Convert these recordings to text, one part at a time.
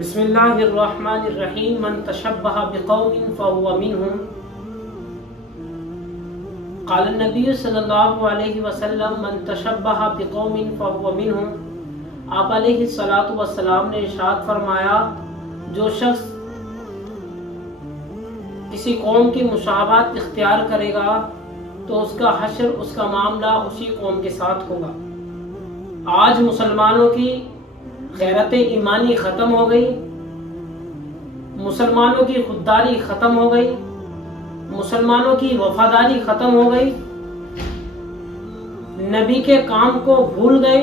بسم اللہ الرحمن الرحیم من تشبہ بقوم فہو منہم قال النبی صلی اللہ علیہ وسلم من تشبہ بقوم فہو منہم۔ آپ علیہ الصلوۃ والسلام نے ارشاد فرمایا جو شخص کسی قوم کی مشابہت اختیار کرے گا تو اس کا حشر، اس کا معاملہ اسی قوم کے ساتھ ہوگا۔ آج مسلمانوں کی غیرت ایمانی ختم ہو گئی، مسلمانوں کی خودداری ختم ہو گئی، مسلمانوں کی وفاداری ختم ہو گئی، نبی کے کام کو بھول گئے،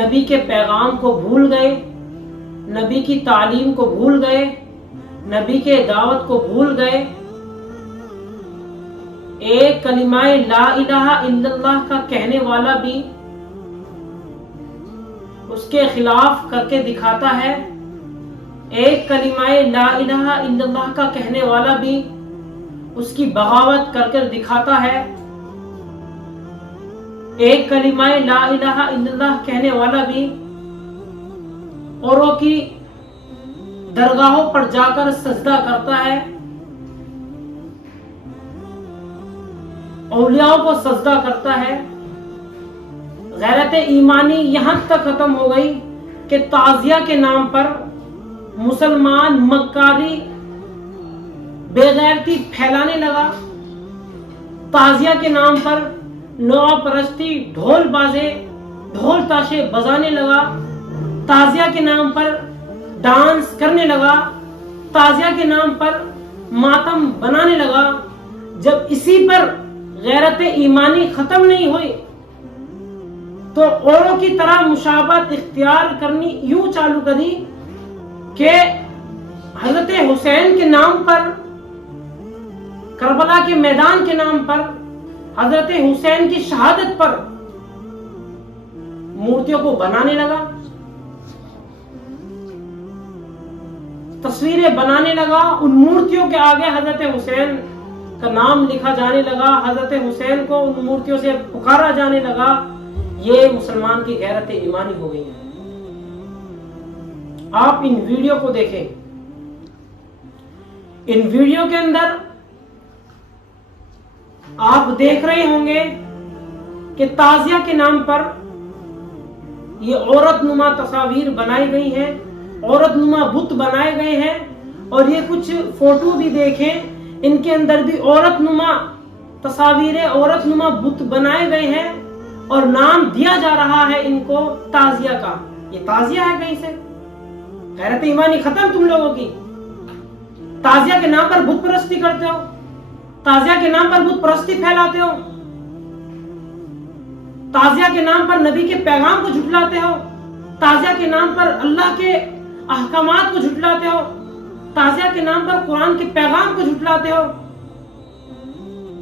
نبی کے پیغام کو بھول گئے، نبی کی تعلیم کو بھول گئے، نبی کے دعوت کو بھول گئے۔ ایک کلمہ لا الہ الا اللہ کا کہنے والا بھی اس کے خلاف کر کے دکھاتا ہے، ایک کلمہ لا الہ الا اللہ کا کہنے والا بھی اس کی بغاوت کر کر دکھاتا ہے، ایک کلمہ لا الہ الا اللہ کہنے والا بھی اوروں کی درگاہوں پر جا کر سجدہ کرتا ہے، اولیاء کو سجدہ کرتا ہے۔ غیرت ایمانی یہاں تک ختم ہو گئی کہ تعزیہ کے نام پر مسلمان مکاری بے غیرتی پھیلانے لگا، تعزیہ کے نام پر نوآ پرستی ڈھول بازے ڈھول تاشے بجانے لگا، تعزیہ کے نام پر ڈانس کرنے لگا، تعزیہ کے نام پر ماتم بنانے لگا۔ جب اسی پر غیرت ایمانی ختم نہیں ہوئی تو اوروں کی طرح مشابہت اختیار کرنی یوں چالو کری کہ حضرت حسین کے نام پر، کربلا کے میدان کے نام پر، حضرت حسین کی شہادت پر مورتیوں کو بنانے لگا، تصویریں بنانے لگا، ان مورتیوں کے آگے حضرت حسین کا نام لکھا جانے لگا، حضرت حسین کو ان مورتیوں سے پکارا جانے لگا۔ یہ مسلمان کی غیرت ایمانی ہو گئی ہے۔ آپ ان ویڈیو کو دیکھیں، ان ویڈیو کے اندر آپ دیکھ رہے ہوں گے کہ تعزیہ کے نام پر یہ عورت نما تصاویر بنائی گئی ہیں، عورت نما بت بنائے گئے ہیں، اور یہ کچھ فوٹو بھی دیکھیں، ان کے اندر بھی عورت نما تصاویریں، عورت نما بت بنائے گئے ہیں، اور نام دیا جا رہا ہے ان کو تعزیہ کا۔ یہ تعزیہ ہے کہیں سے؟ غیرت ایمانی ختم تم لوگوں کی۔ تعزیہ کے نام پر بت پرستی کرتے ہو، تعزیہ کے نام پر بت پرستی پھیلاتے ہو، تعزیہ کے نام پر نبی کے پیغام کو جھٹلاتے ہو، تعزیہ کے نام پر اللہ کے احکامات کو جھٹلاتے ہو، تعزیہ کے نام پر قرآن کے پیغام کو جھٹلاتے ہو۔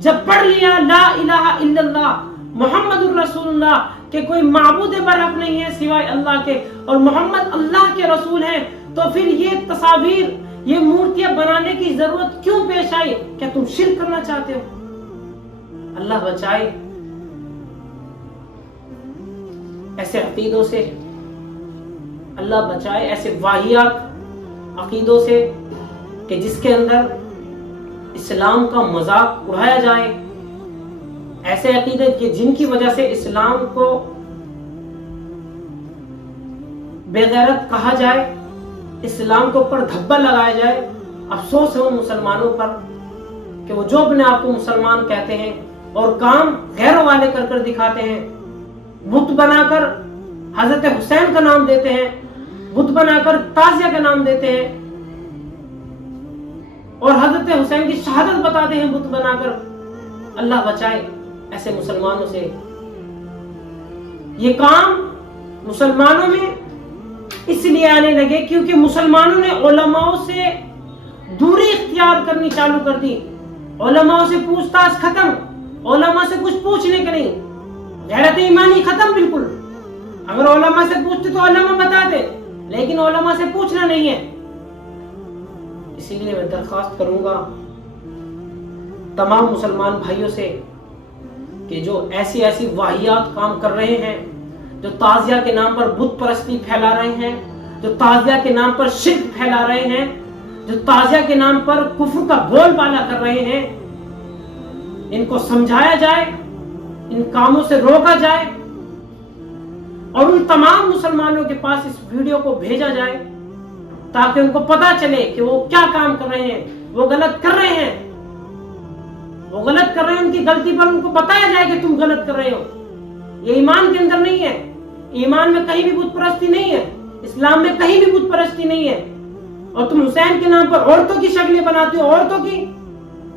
جب پڑھ لیا لا الہ الا اللہ محمد الرسول اللہ کہ کوئی معبود برحق نہیں ہے سوائے اللہ کے، اور محمد اللہ کے رسول ہیں، تو پھر یہ تصاویر، یہ مورتیاں بنانے کی ضرورت کیوں پیش آئی؟ کیا تم شرک کرنا چاہتے ہو؟ اللہ بچائے ایسے عقیدوں سے، اللہ بچائے ایسے واہیات عقیدوں سے کہ جس کے اندر اسلام کا مذاق اڑایا جائے، ایسے عقیدے کہ جن کی وجہ سے اسلام کو بے غیرت کہا جائے، اسلام کے اوپر دھبا لگایا جائے۔ افسوس ہے ان مسلمانوں پر کہ وہ جو اپنے آپ کو مسلمان کہتے ہیں اور کام غیروں والے کر کر دکھاتے ہیں، بت بنا کر حضرت حسین کا نام دیتے ہیں، بت بنا کر تعزیہ کا نام دیتے ہیں، اور حضرت حسین کی شہادت بتاتے ہیں بت بنا کر۔ اللہ بچائے ایسے مسلمانوں سے۔ یہ کام مسلمانوں میں اس لیے آنے لگے کیونکہ مسلمانوں نے علماء سے دوری اختیار کرنی چالو کر دی، علماء سے پوچھ تاچھ ختم، علماء سے کچھ پوچھنے کا نہیں، غیرت ایمانی ختم بالکل۔ اگر علماء سے پوچھتے تو علماء بتاتے، لیکن علماء سے پوچھنا نہیں ہے۔ اسی لیے میں درخواست کروں گا تمام مسلمان بھائیوں سے کہ جو ایسی واہیات کام کر رہے ہیں، جو تعزیہ کے نام پر بت پرستی پھیلا رہے ہیں، جو تعزیہ کے نام پر شرک پھیلا رہے ہیں، جو تعزیہ کے نام پر کفر کا بول بالا کر رہے ہیں، ان کو سمجھایا جائے، ان کاموں سے روکا جائے، اور ان تمام مسلمانوں کے پاس اس ویڈیو کو بھیجا جائے تاکہ ان کو پتا چلے کہ وہ کیا کام کر رہے ہیں، وہ غلط کر رہے ہیں، وہ غلط کر رہے ہیں، ان کی غلطی پر ان کو بتایا جائے کہ تم غلط کر رہے ہو۔ یہ ایمان کے اندر نہیں ہے، ایمان میں کہیں بھی بت پرستی نہیں ہے، اسلام میں کہیں بھی بت پرستی نہیں ہے، اور تم حسین کے نام پر عورتوں کی شکلیں بناتے ہو، عورتوں کی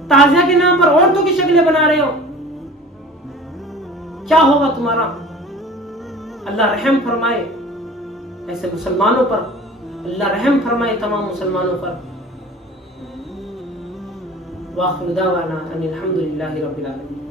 تعزیہ کے نام پر عورتوں کی شکلیں بنا رہے ہو، کیا ہوگا تمہارا؟ اللہ رحم فرمائے ایسے مسلمانوں پر، اللہ رحم فرمائے تمام مسلمانوں پر۔ وآخر دعوانا ان الحمد للہ رب العالمین۔